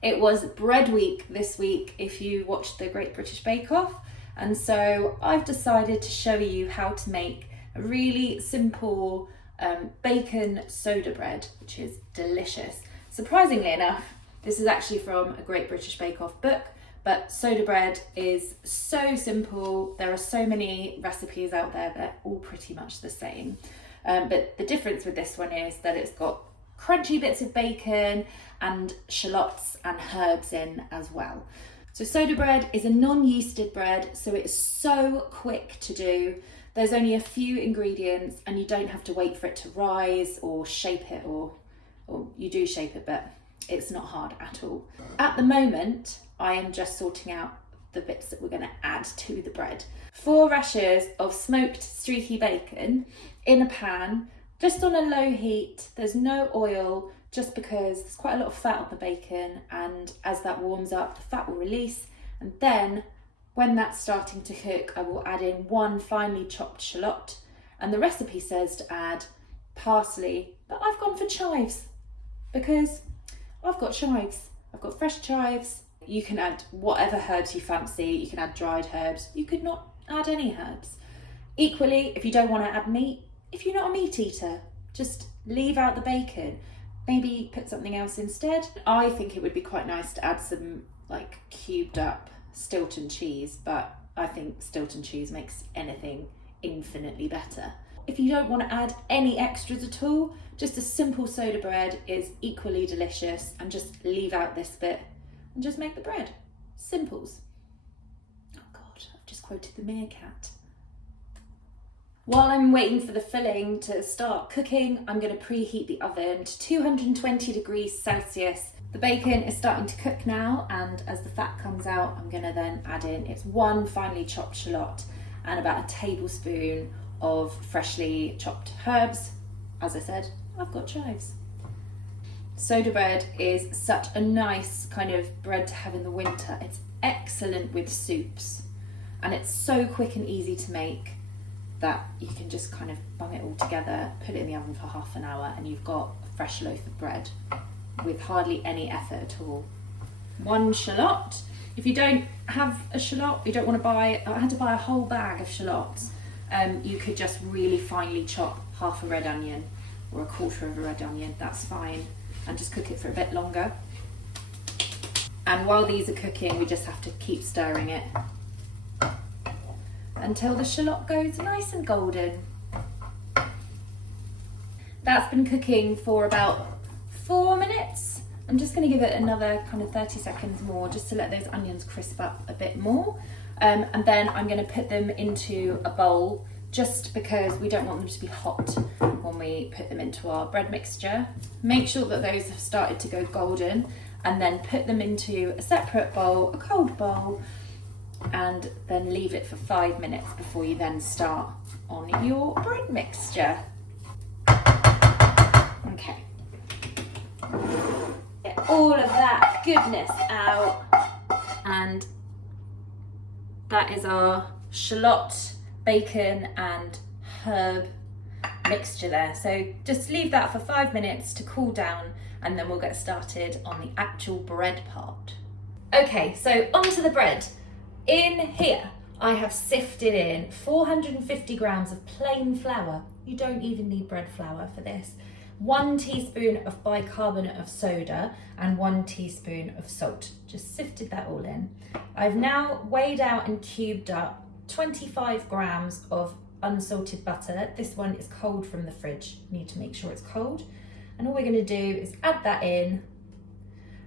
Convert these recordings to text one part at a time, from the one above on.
It was bread week this week if you watched the Great British Bake Off, and so I've decided to show you how to make a really simple bacon soda bread, which is delicious. Surprisingly enough, this is actually from a Great British Bake Off book, but soda bread is so simple. There are so many recipes out there, they're all pretty much the same. But the difference with this one is that it's got crunchy bits of bacon and shallots and herbs in as well. So soda bread is a non-yeasted bread, so it's so quick to do. There's only a few ingredients and you don't have to wait for it to rise or shape it, or you do shape it, but it's not hard at all. At the moment, I am just sorting out the bits that we're going to add to the bread. 4 rashers of smoked streaky bacon in a pan, just on a low heat. There's no oil, just because there's quite a lot of fat on the bacon, and as that warms up, the fat will release. And then when that's starting to cook, I will add in 1 finely chopped shallot. And the recipe says to add parsley, but I've gone for chives because I've got chives. I've got fresh chives. You can add whatever herbs you fancy. You can add dried herbs. You could not add any herbs. Equally, if you don't want to add meat, if you're not a meat eater, just leave out the bacon. Maybe put something else instead. I think it would be quite nice to add some like cubed up Stilton cheese, but I think Stilton cheese makes anything infinitely better. If you don't want to add any extras at all, just a simple soda bread is equally delicious, and just leave out this bit and just make the bread. Simples. Oh God, I've just quoted the meerkat. While I'm waiting for the filling to start cooking, I'm going to preheat the oven to 220 degrees Celsius. The bacon is starting to cook now, and as the fat comes out, I'm going to then add in 1 finely chopped shallot and about a tablespoon of freshly chopped herbs. As I said, I've got chives. Soda bread is such a nice kind of bread to have in the winter. It's excellent with soups, and it's so quick and easy to make that you can just kind of bung it all together, put it in the oven for half an hour, and you've got a fresh loaf of bread with hardly any effort at all. 1 shallot. If you don't have a shallot, you don't want to buy, I had to buy a whole bag of shallots. You could just really finely chop half a red onion or a quarter of a red onion, that's fine, and just cook it for a bit longer. And while these are cooking, we just have to keep stirring it until the shallot goes nice and golden. That's been cooking for about 4 minutes. I'm just going to give it another kind of 30 seconds more just to let those onions crisp up a bit more. And then I'm going to put them into a bowl, just because we don't want them to be hot when we put them into our bread mixture. Make sure that those have started to go golden, and then put them into a separate bowl, a cold bowl, and then leave it for 5 minutes before you then start on your bread mixture. Okay. Get all of that goodness out, and that is our shallot, bacon and herb mixture there. So just leave that for 5 minutes to cool down, and then we'll get started on the actual bread part. Okay, so onto the bread. In here, I have sifted in 450 grams of plain flour. You don't even need bread flour for this. 1 teaspoon of bicarbonate of soda and 1 teaspoon of salt. Just sifted that all in. I've now weighed out and cubed up 25 grams of unsalted butter. This one is cold from the fridge. You need to make sure it's cold. And all we're going to do is add that in,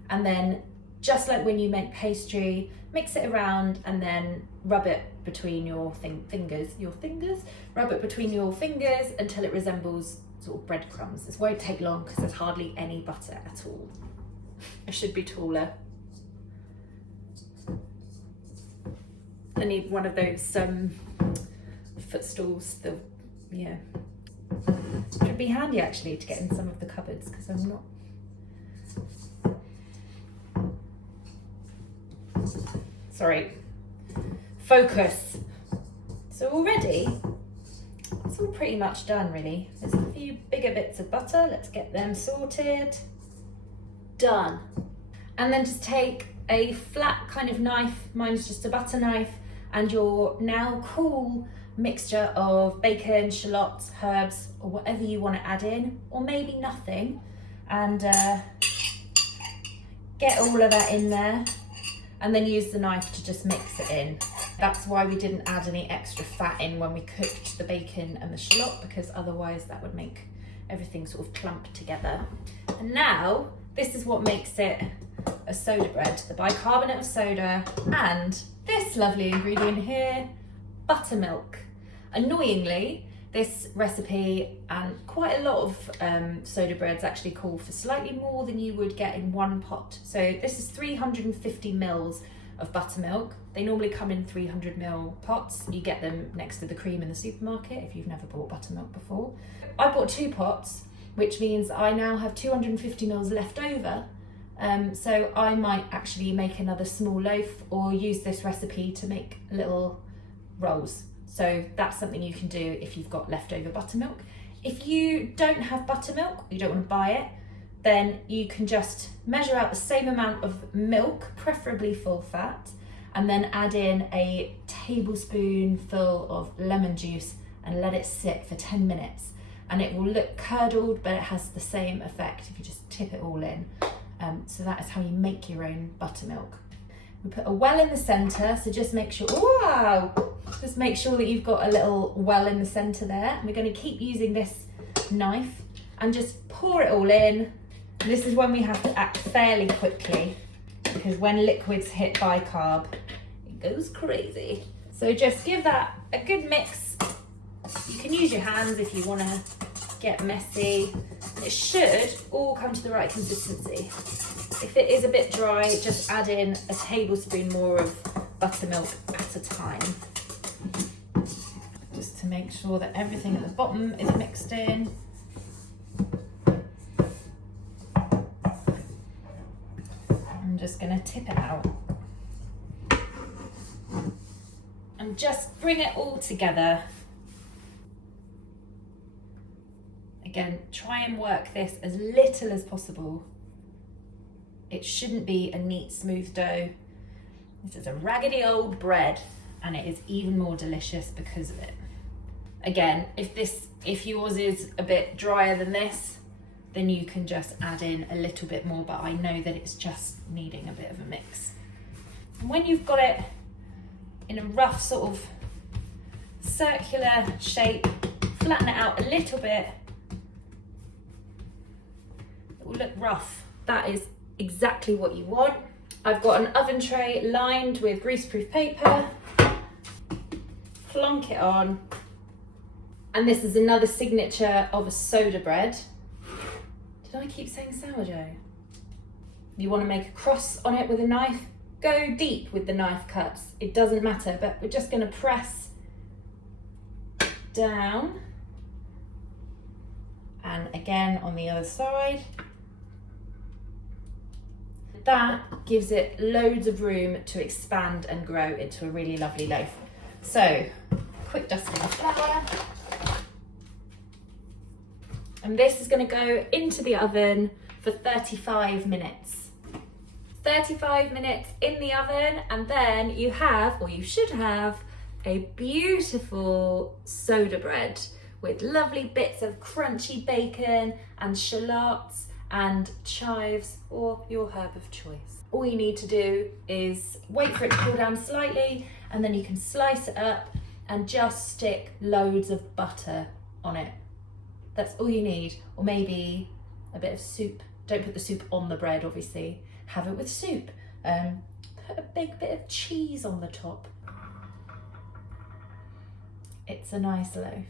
and then just like when you make pastry, mix it around and then rub it between your fingers. Rub it between your fingers until it resembles sort of breadcrumbs. This won't take long because there's hardly any butter at all. I should be taller. I need one of those footstools. It would be handy actually to get in some of the cupboards, because I'm not. Sorry. Focus. So already, it's all pretty much done really. There's a few bigger bits of butter. Let's get them sorted. Done. And then just take a flat kind of knife, mine's just a butter knife, and your now cool mixture of bacon, shallots, herbs, or whatever you want to add in, or maybe nothing, and get all of that in there, and then use the knife to just mix it in. That's why we didn't add any extra fat in when we cooked the bacon and the shallot, because otherwise that would make everything sort of clump together. And now, this is what makes it a soda bread, the bicarbonate of soda, and this lovely ingredient here, buttermilk. Annoyingly, this recipe and quite a lot of soda breads actually call for slightly more than you would get in one pot. So this is 350 mils of buttermilk. They normally come in 300 ml pots. You get them next to the cream in the supermarket if you've never bought buttermilk before. I bought 2 pots, which means I now have 250 mils left over. So I might actually make another small loaf or use this recipe to make little rolls. So that's something you can do if you've got leftover buttermilk. If you don't have buttermilk, you don't want to buy it, then you can just measure out the same amount of milk, preferably full fat, and then add in a tablespoonful of lemon juice and let it sit for 10 minutes. And it will look curdled, but it has the same effect if you just tip it all in. So that is how you make your own buttermilk. We put a well in the centre, so just make sure, wow! Just make sure that you've got a little well in the centre there. And we're going to keep using this knife and just pour it all in. This is when we have to act fairly quickly, because when liquids hit bicarb, it goes crazy. So just give that a good mix. You can use your hands if you want to get messy. It should all come to the right consistency. If it is a bit dry, just add in a tablespoon more of buttermilk at a time. Just to make sure that everything at the bottom is mixed in. I'm just going to tip it out. And just bring it all together. Again, try and work this as little as possible. It shouldn't be a neat, smooth dough. This is a raggedy old bread, and it is even more delicious because of it. Again, if yours is a bit drier than this, then you can just add in a little bit more, but I know that it's just needing a bit of a mix. And when you've got it in a rough sort of circular shape, flatten it out a little bit. It will look rough. That is exactly what you want. I've got an oven tray lined with greaseproof paper. Plonk it on. And this is another signature of a soda bread. Did I keep saying sourdough? You want to make a cross on it with a knife. Go deep with the knife cuts. It doesn't matter, but we're just going to press down. And again on the other side. That gives it loads of room to expand and grow into a really lovely loaf. So, quick dusting of flour. And this is going to go into the oven for 35 minutes. 35 minutes in the oven, and then you have, or you should have, a beautiful soda bread with lovely bits of crunchy bacon and shallots and chives, or your herb of choice. All you need to do is wait for it to cool down slightly, and then you can slice it up and just stick loads of butter on it. That's all you need. Or maybe a bit of soup. Don't put the soup on the bread, obviously. Have it with soup. Put a big bit of cheese on the top. It's a nice loaf.